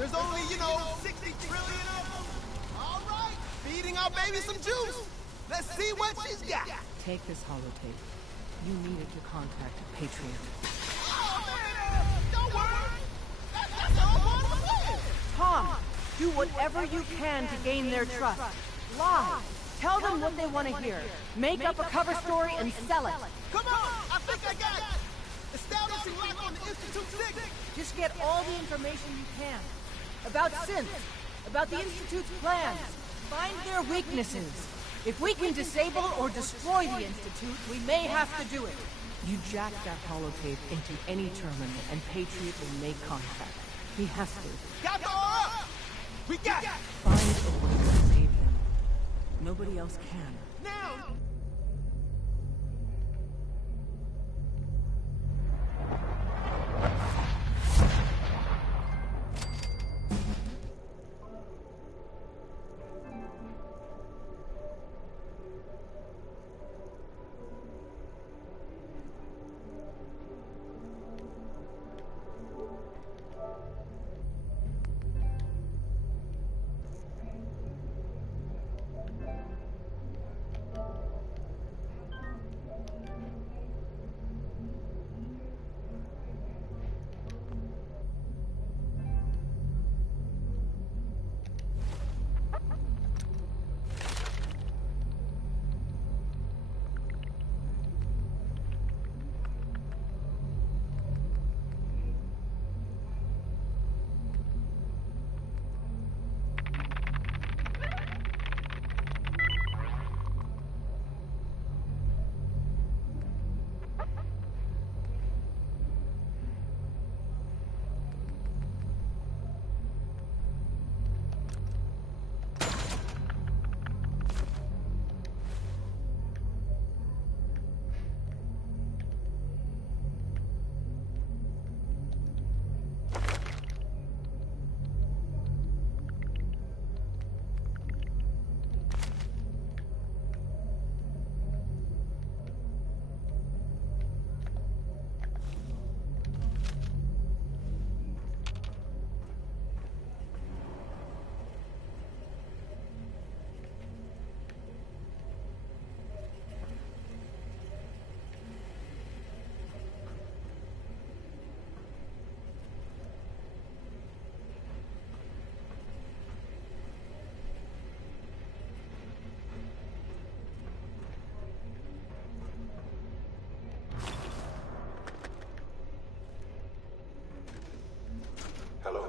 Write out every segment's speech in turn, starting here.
There's only, 60 trillion of them. All right, feeding our baby some juice. Let's see what she's got. Take this holotape. You need it to contact Patriot. Oh, man, don't worry. That's the whole part of the plan. Tom, do whatever you can to gain their trust. Lie. Tell them what they want to hear. Make up a cover story and sell it. Come on, I think I got it. Establishing lock on the Institute 6. Just get all the information you can. About synths, about the Institute's plans. Find their weaknesses. If we can disable or destroy the Institute, we may have to do it. You jack that holotape into any terminal and Patriot will make contact. He has to. Got the aura! We got it! Find a way to save him. Nobody else can. Now! Hello.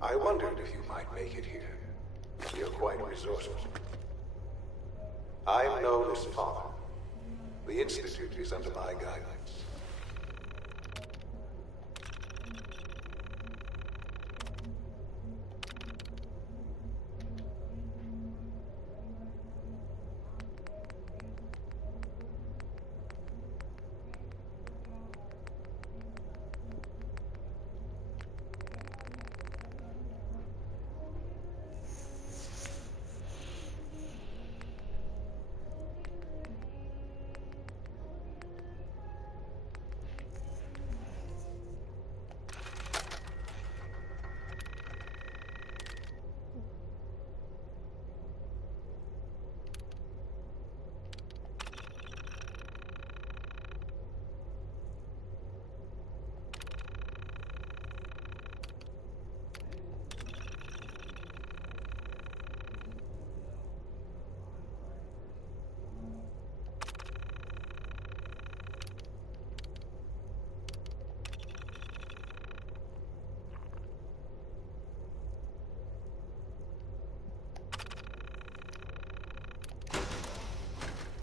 I wondered if you might make it here. You're quite resourceful. I'm known as Father. The Institute is under my guidance.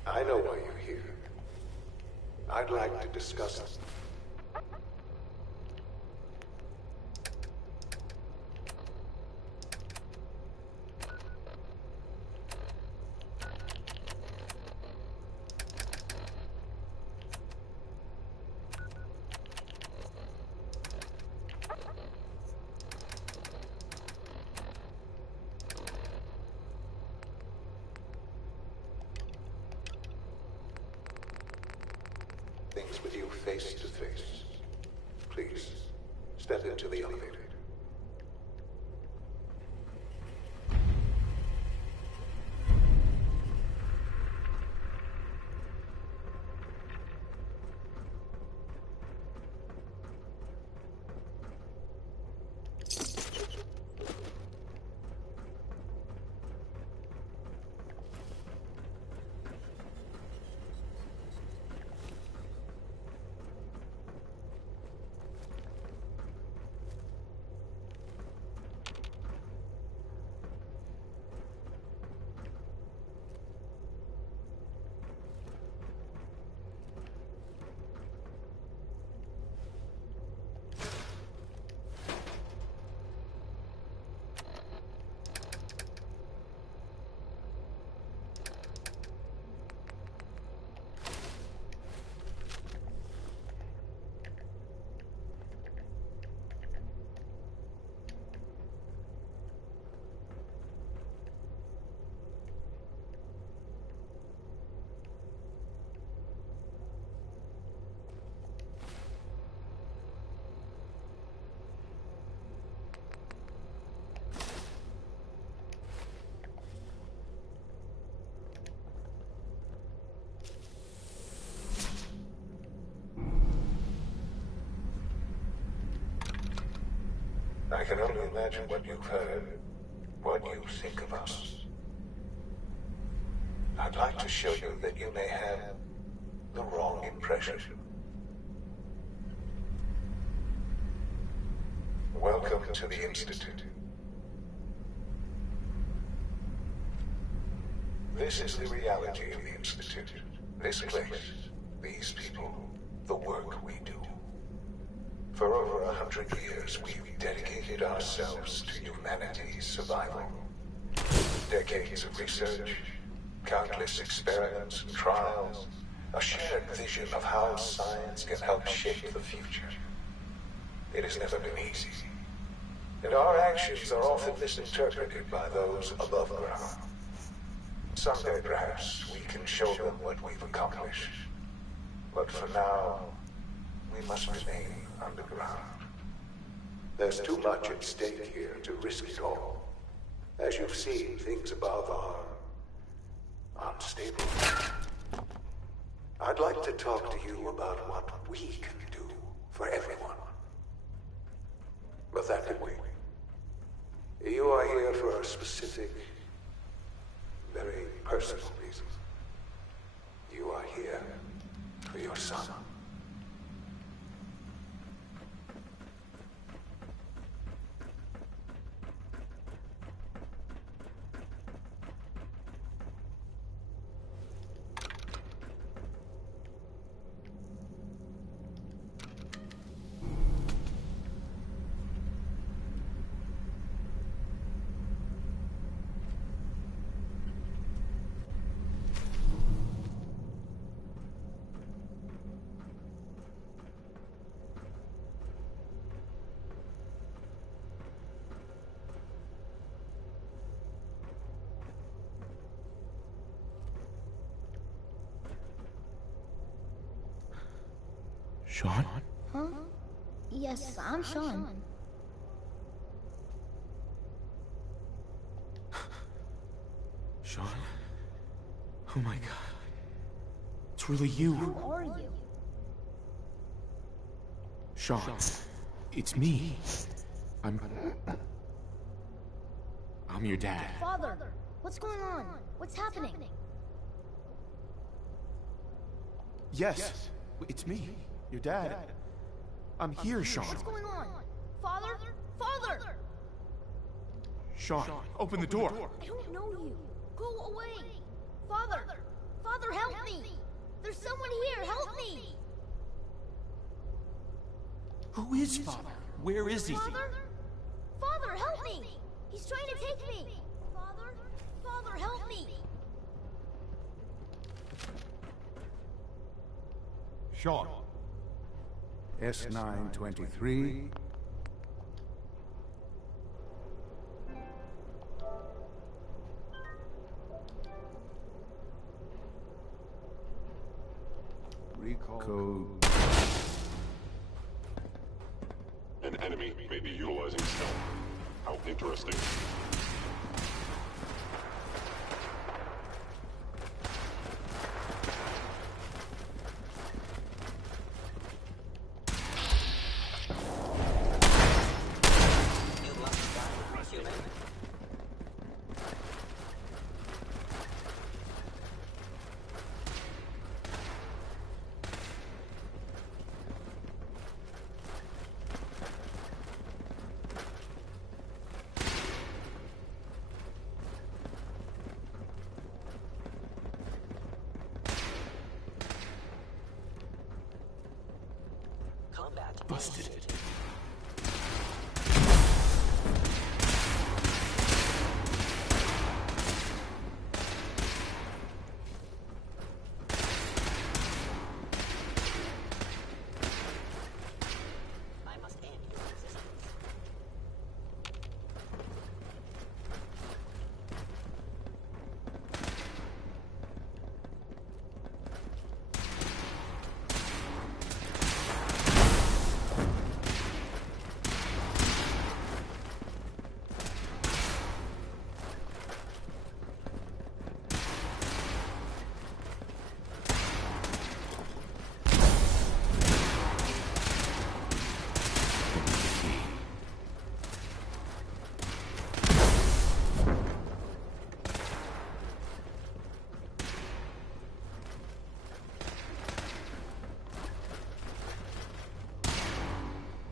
I know why you're here. I'd like to discuss it. Things with you face to face. Please, step into the elevator. I can only imagine what you've heard, what you think of us. I'd like to show you that you may have the wrong impression. Welcome to the Institute. This is the reality of the Institute. This place, these people, the work we do. For over 100 years, we've dedicated ourselves to humanity's survival. Decades of research, countless experiments and trials, a shared vision of how science can help shape the future. It has never been easy, and our actions are often misinterpreted by those above ground. Someday, perhaps, we can show them what we've accomplished. But for now, we must remain underground. There's too much at stake here to risk it all. As you've seen, things above are unstable. I'd like to talk to you about what we can do for everyone. But that can wait. You are here for a specific, very personal reason. You are here for your son. Sean? Huh? Yes, I'm Sean. Sean? Oh my god. It's really you. Who are you? Sean. It's me. I'm your dad. Father, what's going on? What's happening? Yes, it's me. Your dad. I'm here, Sean. What's going on? Father? Father! Sean, open the door. I don't know you. Go away. Father! Father, help me! There's someone here, help me! Who is Father? Where is he? Father? Father, help me! He's trying to take me! Father? Father, help me! Sean. S923. Recall code enemy may be utilizing stealth. How interesting. Busted.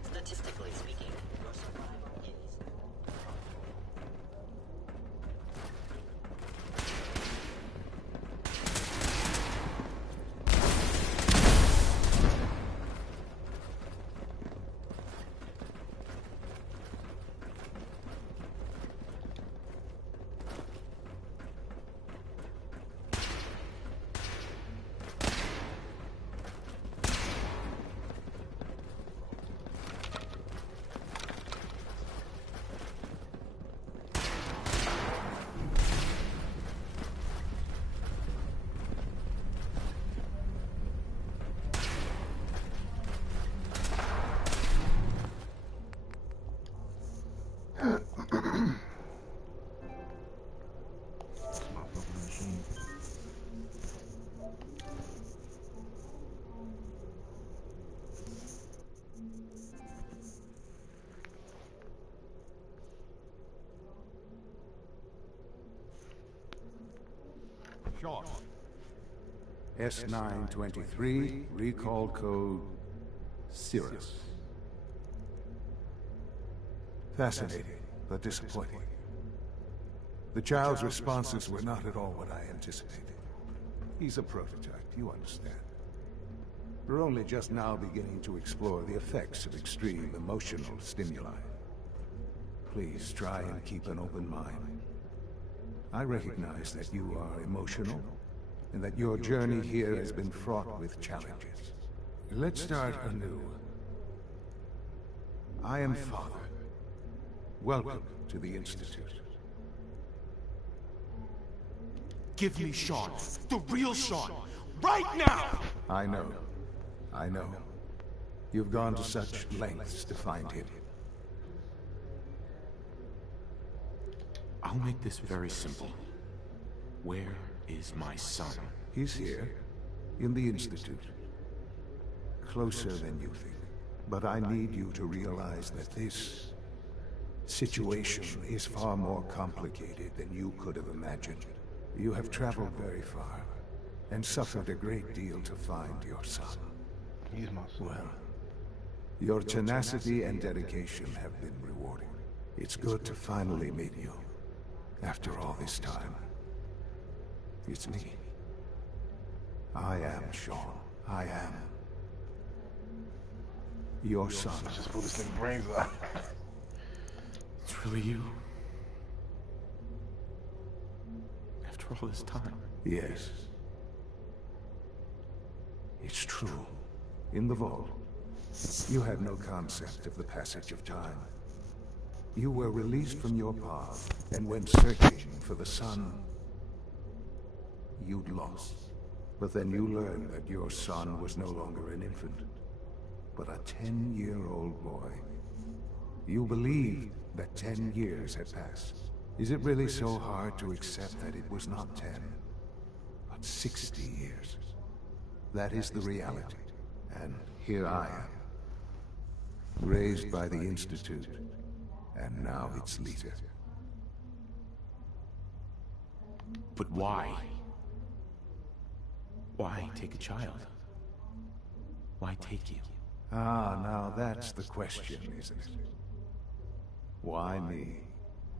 Statistically speaking, your survival is... Short. S923, recall code Cirrus. Fascinating, but disappointing. The child's responses were not at all what I anticipated. He's a prototype, you understand. We're only just now beginning to explore the effects of extreme emotional stimuli. Please try and keep an open mind. I recognize that you are emotional, and that your journey here has been fraught with challenges. Let's start anew. I am Father. Welcome to the Institute. Give me Sean. The real Sean. Right now! I know. I know. You've gone to such lengths to find him. I'll make this very simple. Where is my son? He's here, in the Institute. Closer than you think. But I need you to realize that this situation is far more complicated than you could have imagined. You have traveled very far, and suffered a great deal to find your son. He's my son. Well, your tenacity and dedication have been rewarded. It's good to finally meet you. After all this time. It's me. I am Sean. I am your son. Let's just pull this thing brains out. It's really you? After all this time? Yes. It's true. In the vault, you had no concept of the passage of time. You were released from your path, and went searching for the son you'd lost. But then you learned that your son was no longer an infant, but a 10-year-old boy. You believe that 10 years had passed. Is it really so hard to accept that it was not 10, but 60 years? That is the reality. And here I am, raised by the Institute, and now its leader. But why? Why take a child? Why take you? Ah, now that's the question, isn't it? Why me?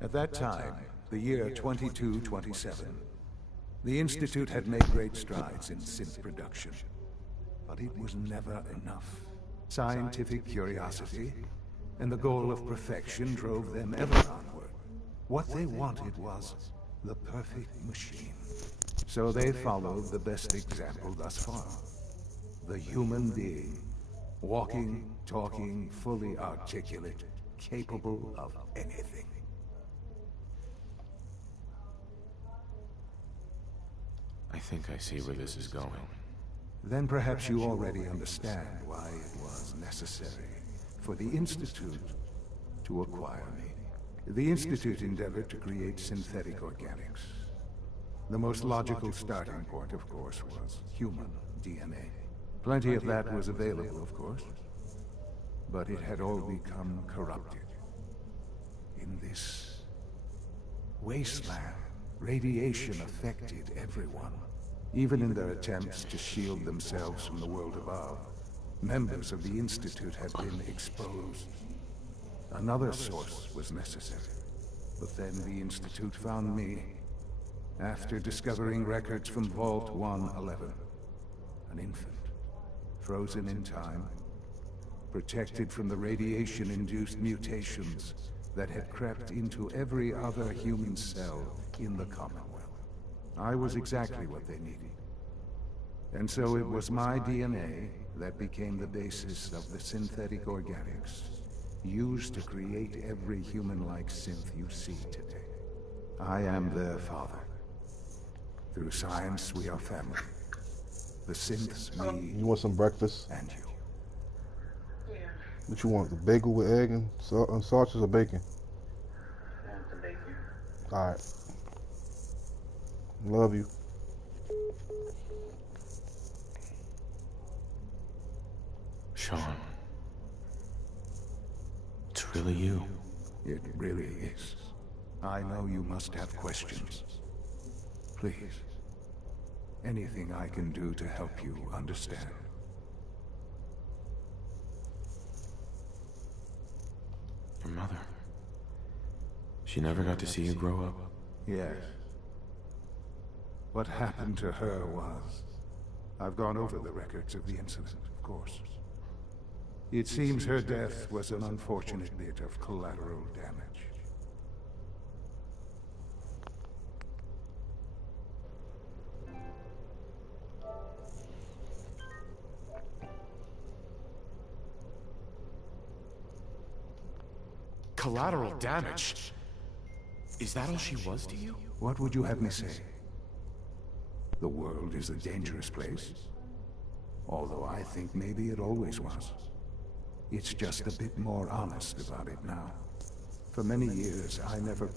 At that time, the year 2227, the Institute had made great strides in synth production. But it was never enough. Scientific curiosity and the goal of perfection drove them ever onward. What they wanted was the perfect machine. So they followed the best example thus far. The human being. Walking, talking, fully articulate, capable of anything. I think I see where this is going. Then perhaps you already understand why it was necessary for the Institute to acquire me. The Institute endeavored to create synthetic organics. The most logical starting point, of course, was human DNA. Plenty of that was available, of course, but it had all become corrupted. In this wasteland, radiation affected everyone. Even in their attempts to shield themselves from the world above, members of the Institute had been exposed. Another source was necessary. But then the Institute found me, after discovering records from Vault 111. An infant, frozen in time, protected from the radiation-induced mutations that had crept into every other human cell in the Commonwealth. I was exactly what they needed. And so it was my DNA that became the basis of the synthetic organics used to create every human-like synth you see today. I am their father. Through science, we are family. The synths, me, You want some breakfast? and you. What you want? The bagel with egg and sausage or bacon? I want the bacon. Alright. Love you. Sean. It's really you. It really is. I know you must have questions. Please. Anything I can do to help you understand. Your mother. She never got to see you grow up. Yes. What happened to her was... I've gone over the records of the incident, of course. It seems her death was an unfortunate bit of collateral damage. Collateral damage? Is that all she was to you? What would you have me say? The world is a dangerous place. Although I think maybe it always was. It's just a bit more honest about it now. For many years, I never...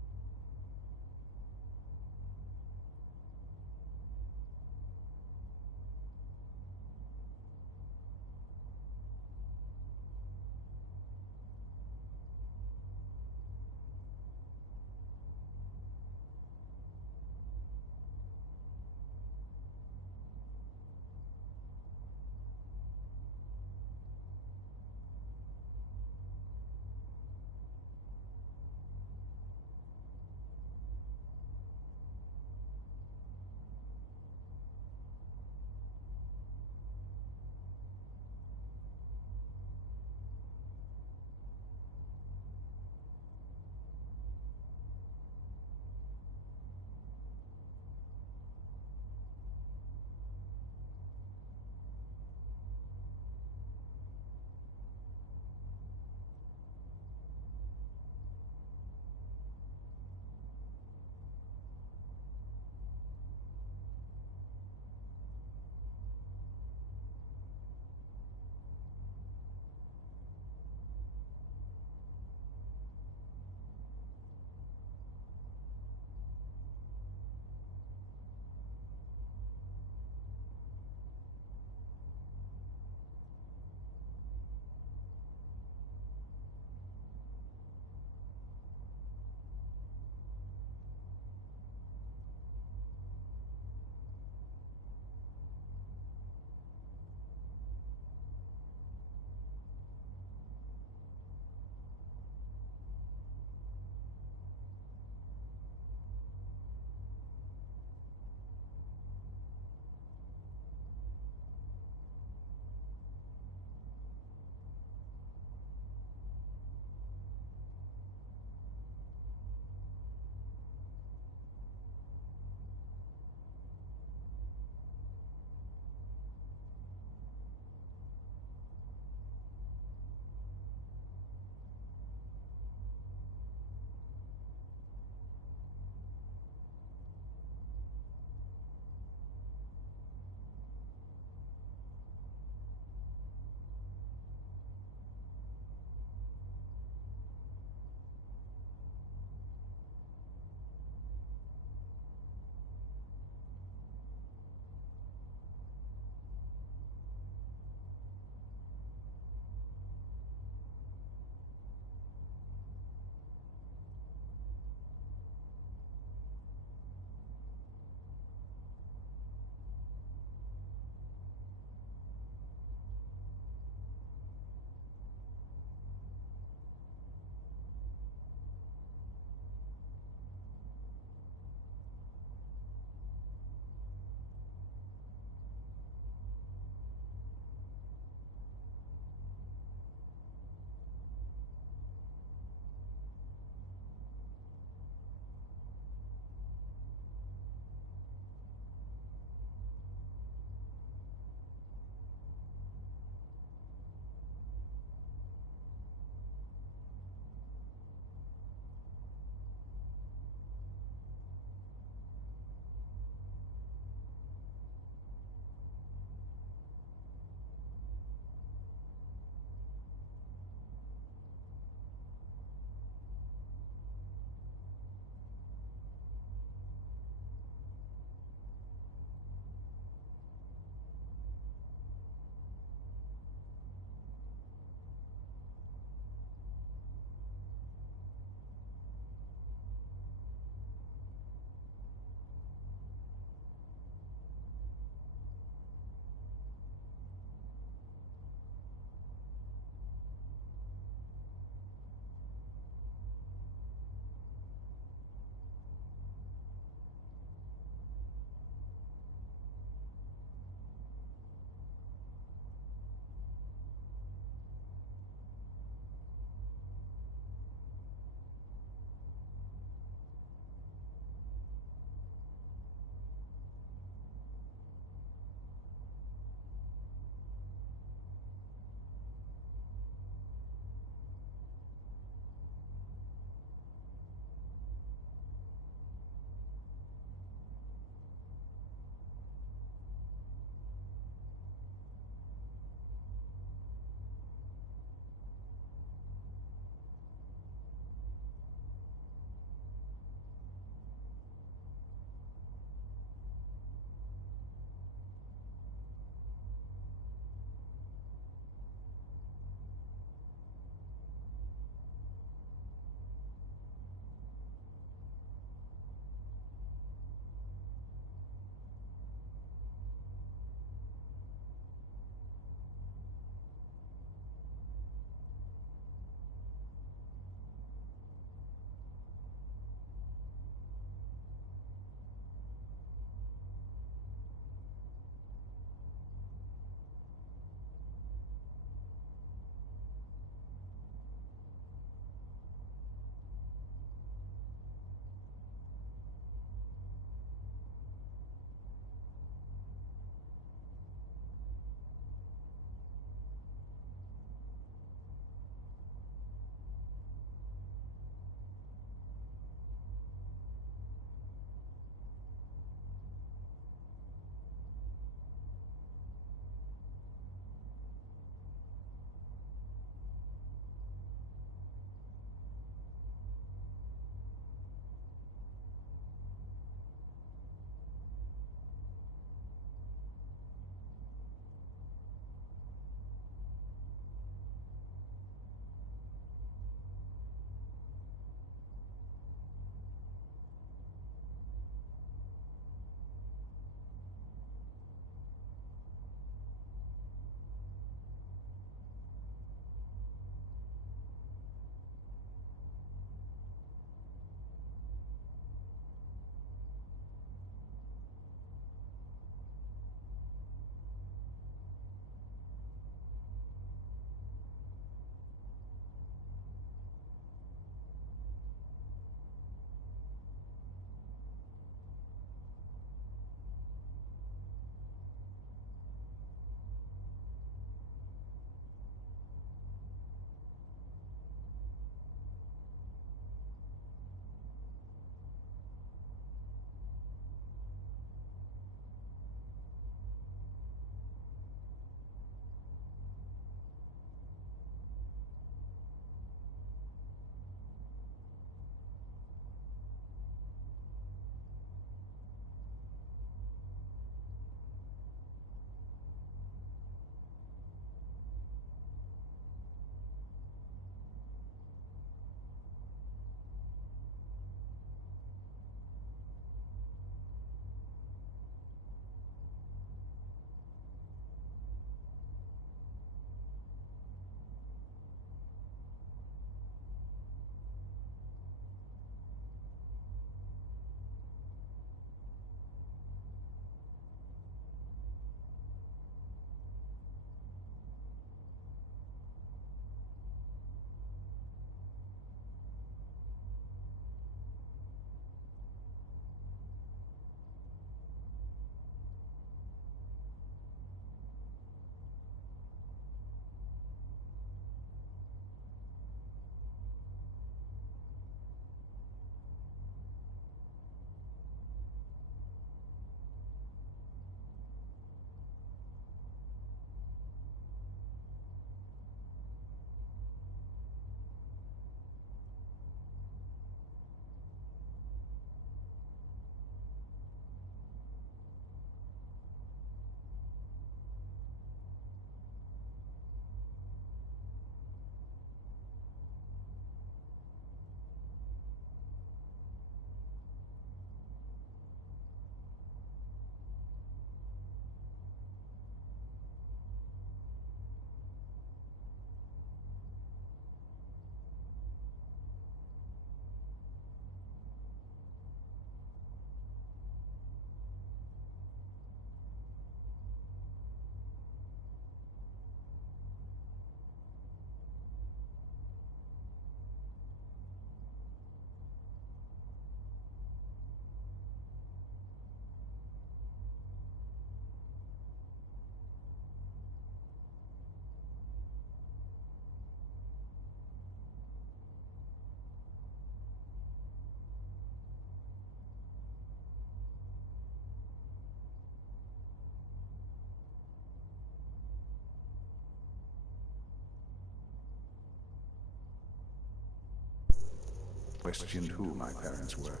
questioned who my parents were.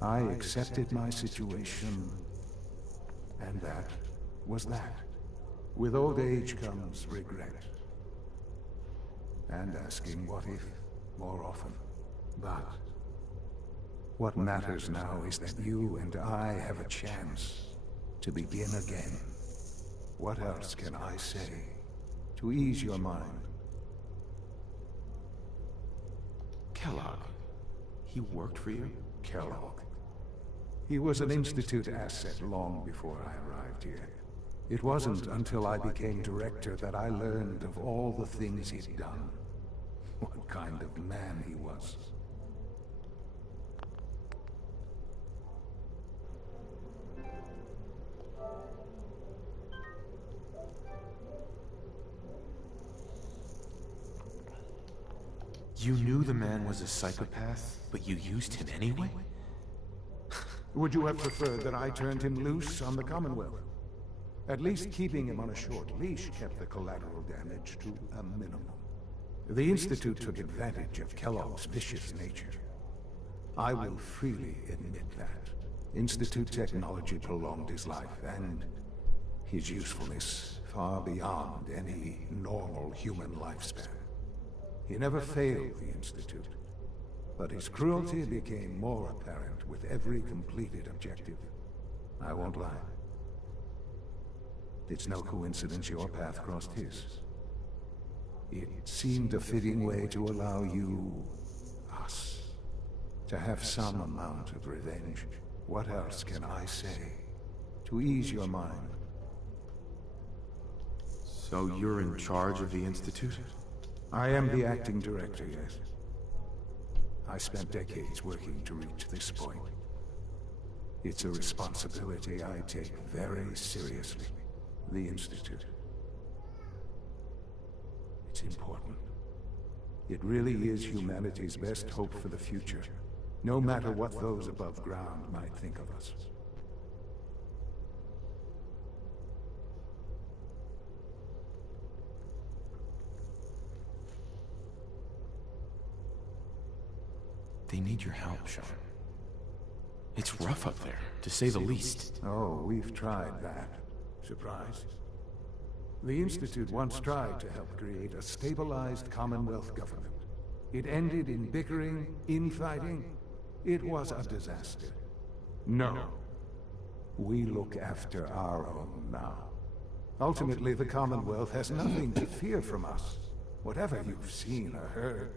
I accepted my situation, and that was that. With old age comes regret. And asking what if more often. But what matters now is that you and I have a chance to begin again. What else can I say to ease your mind? Kellogg. He worked for you? Kellogg. He was an Institute asset long before I arrived here. It wasn't until I became director that I learned of all the things he'd done. What kind of man he was. You knew the man was a psychopath, but you used him anyway? Would you have preferred that I turned him loose on the Commonwealth? At least keeping him on a short leash kept the collateral damage to a minimum. The Institute took advantage of Kellogg's vicious nature. I will freely admit that. Institute technology prolonged his life, and his usefulness far beyond any normal human lifespan. He never failed the Institute, but his cruelty became more apparent with every completed objective. I won't lie. It's no coincidence your path crossed his. It seemed a fitting way to allow you, us, to have some amount of revenge. What else can I say to ease your mind? So you're in charge of the Institute? I am the acting director, yes. I spent decades working to reach this point. It's a responsibility I take very seriously. The Institute. It's important. It really is humanity's best hope for the future, no matter what those above ground might think of us. They need your help, Sean. It's rough up there, to say the least. Oh, we've tried that. Surprised? The Institute once tried to help create a stabilized Commonwealth government. It ended in bickering, infighting. It was a disaster. No. We look after our own now. Ultimately, the Commonwealth has nothing to fear from us. Whatever you've seen or heard,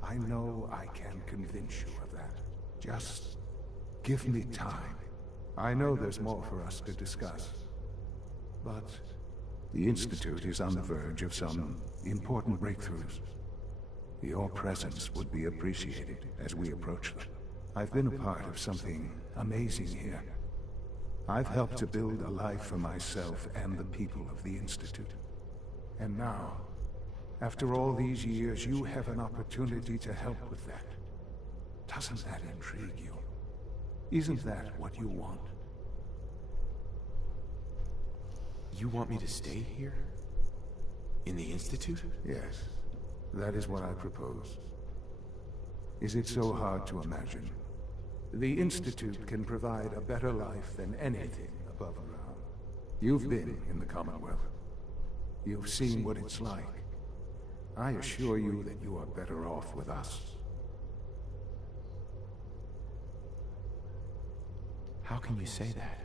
I know I can convince you of that. Just give me time. I know there's more for us to discuss. But the Institute is on the verge of some important breakthroughs. Your presence would be appreciated as we approach them. I've been a part of something amazing here. I've helped to build a life for myself and the people of the Institute. And now, after all these years, you have an opportunity to help with that. Doesn't that intrigue you? Isn't that what you want? You want me to stay here? In the Institute? Yes, that is what I propose. Is it so hard to imagine? The Institute can provide a better life than anything above ground. You've been in the Commonwealth. You've seen what it's like. I assure you that you are better off with us. How can you say that?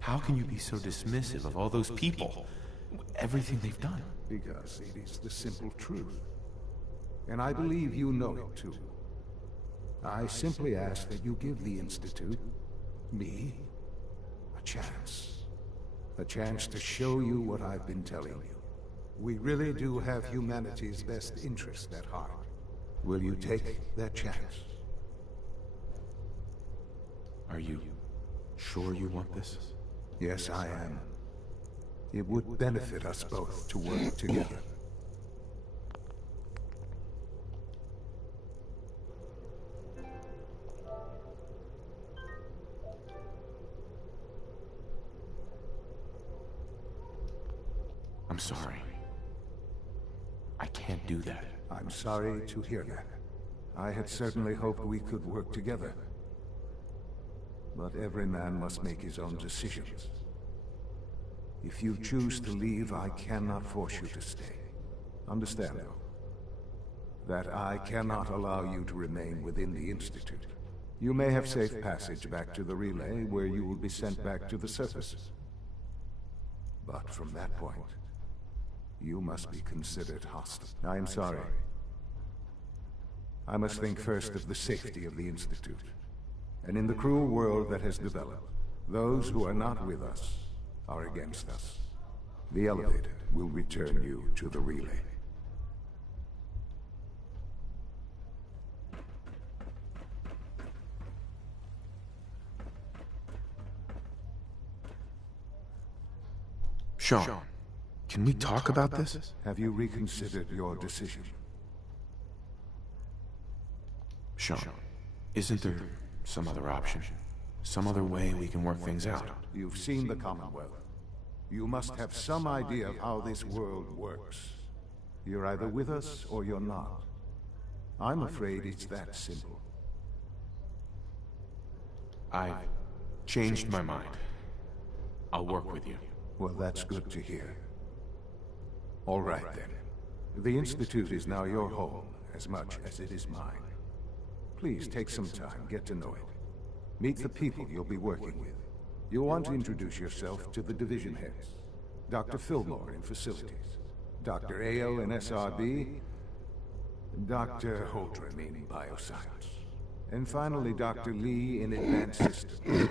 How can you be so dismissive of all those people? Everything they've done? Because it is the simple truth. And I believe you know it too. I simply ask that you give the Institute, me, a chance. A chance to show you what I've been telling you. We really do have humanity's best interest at heart. Will you take that chance? Are you sure you want this? Yes, I am. It would benefit us both to work together. I'm sorry. I can't do that. I'm sorry to hear that. I had certainly hoped we could work together. But every man must make his own decisions. If you choose to leave, I cannot force you to stay. Understand, though, that I cannot allow you to remain within the Institute. You may have safe passage back to the relay, where you will be sent back to the surface. But from that point, you must be considered hostile. I am sorry. I must think first of the safety of the Institute. And in the cruel world that has developed, those who are not with us are against us. The elevator will return you to the relay. Sean, can we talk about this? Have you reconsidered your decision? Sean, isn't there some other option? Some other way we can work things out? You've seen the Commonwealth. You must have some idea of how this world works. You're either with us or you're not. I'm afraid it's that simple. I've changed my mind. I'll work with you. Well, that's good to hear. All right, then. The Institute is now your home, as much as it is mine. Please take some time, get to know it. Meet the people you'll be working with. You'll want to introduce yourself to the division heads. Dr. Fillmore in Facilities, Dr. Ao in SRB, Dr. Holdren in Bioscience, and finally Dr. Lee in Advanced Systems.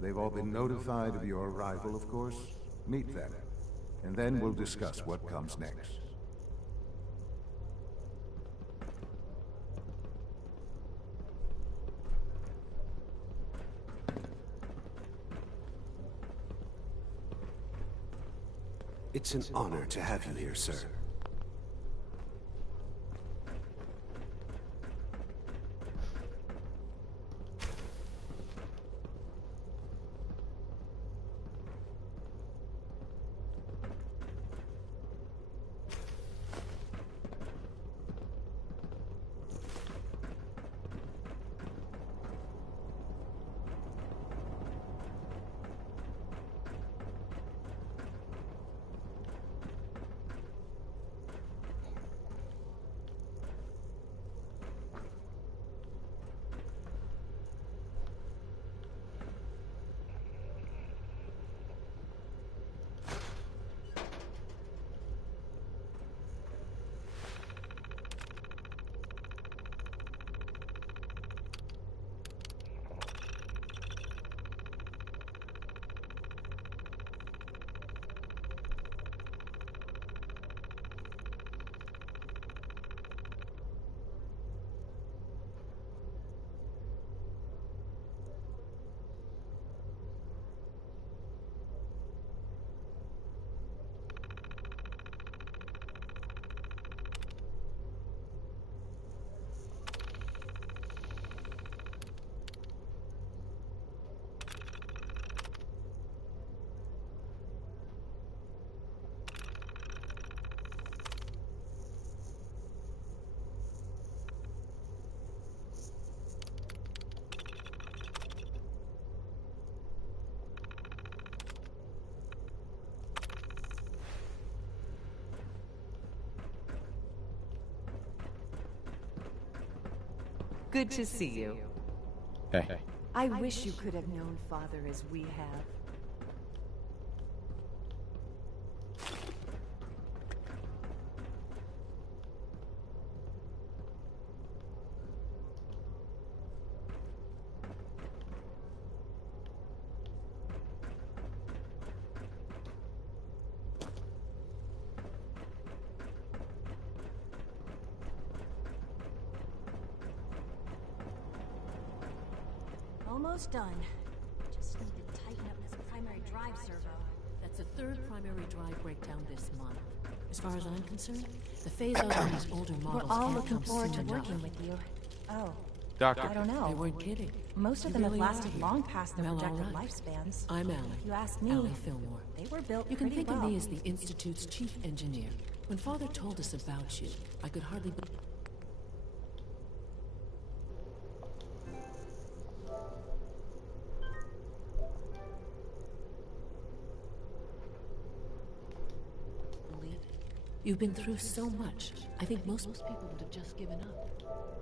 They've all been notified of your arrival, of course. Meet them, and then we'll discuss what comes next. It's an honor to have you here, sir. Good to see you. Hey. I wish you could have known Father as we have. Almost done. Just need to tighten up this primary drive servo. That's the third primary drive breakdown this month. As far as I'm concerned, the phase-out on these older models We're all can't looking come forward to soon working enough. with you. Oh. Doctor. I don't know. They weren't kidding. Most of You them have really lasted are. long past their Well, projected all right. lifespans. I'm Allie. If you ask me, Allie Fillmore. they were built You can pretty think well. of me as the Institute's chief engineer. When Father told us about you, I could hardly You've been through so much. I think most people would have just given up.